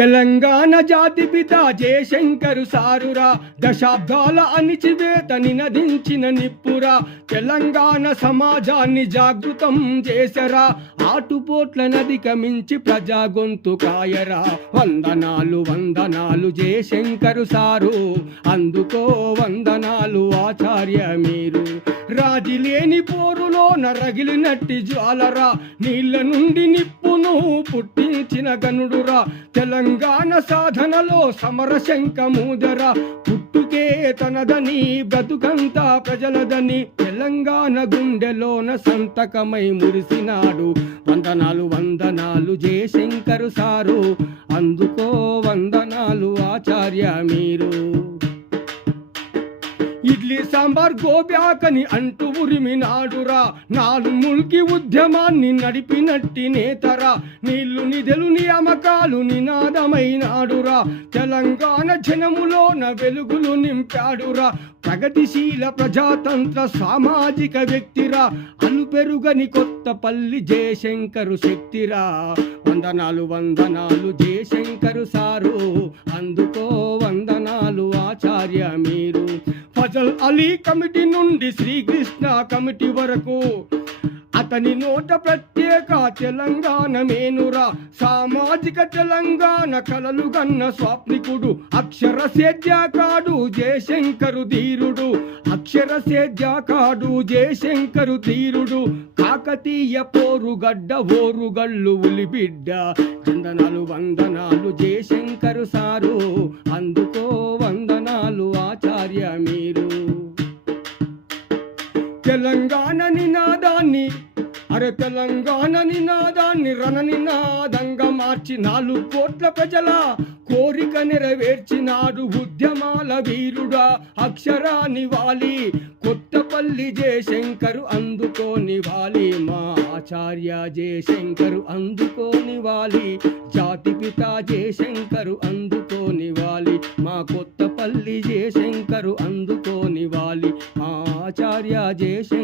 తెలంగాణ జాతి పిత జయశంకరు సారురా, దశాబ్దాల అణిచివేత నినదించిన నిప్పురా, తెలంగాణ సమాజాన్ని జాగృతం చేసరా, ఆటుపోట్ల నదికమించి ప్రజా గొంతు కాయరా. వందనాలు వందనాలు జయశంకరు సారు, అందుకో వందనాలు ఆచార్య మీరు. రాజిలేని పోరులో నరగిలినట్టి జ్వాలరా, నీళ్ళ నుండి నిప్పును పుట్టించిన గనుడురా, తెలంగాణ సాధనలో సమర శంఖమూదరా, పుట్టుకే తనదని బ్రతుకంతా ప్రజలదని, తెలంగాణ గుండెలోన సంతకమై మురిసినాడు. వందనాలు వందనాలు జయశంకరు సారు, అందుకో వందనాలు ఆచార్య మీరు. ఇడ్లీ సాంబార్ గోబ్యాకని అంటూ ఉరిమినాడురా, నాలు ముల్కి ఉద్యమాన్ని నడిపినట్టి నేతరా, నీళ్లు నిధులు నియామకాలు నినాదమైనాడురా, తెలంగాణ జనములోన వెలుగులు నింపాడురా, ప్రగతిశీల ప్రజాతంత్ర సామాజిక వ్యక్తిరా, అలుపెరుగని కొత్తపల్లి జయశంకరు శక్తిరా. వందనాలు వందనాలు జయశంకరు సారు, అందుకో వందనాలు ఆచార్య మీరు. ఫజల్ అలీ కమిటీ నుండి శ్రీకృష్ణ కమిటీ వరకు అతని నోట ప్రత్యేక తెలంగాణ మేనురా, సామాజిక తెలంగాణ కలలు గన్న స్వాప్నికుడు, అక్షర సేద్యకాడు జయశంకరు ధీరుడు, అక్షర సేద్యకాడు జయశంకరు ధీరుడు, కాకతీయ పోరుగడ్డ ఓరుగల్లు ఉలిబిడ్డ. వందనాలు వందనాలు జయశంకరు సారు, అందుకో వందనాలు ఆచార్య మీరు. తెలంగాణ నినాదాన్ని తెలంగాణ నినాదాన్ని రణ నినాదంగా మార్చి 4 కోట్ల ప్రజల కోరిక నెరవేర్చినాడు ఉద్యమాల వీరుడా, అక్షరాని వాలి కొత్తపల్లి జయశంకరు అందుకోని వాలి, మా ఆచార్య జయశంకరు అందుకోని వాలి, జాతిపిత జయశంకరు అందుకోని వాలి, మా కొత్తపల్లి జయశంకరు అందుకోని వాలి, మా ఆచార్య జయశంకరు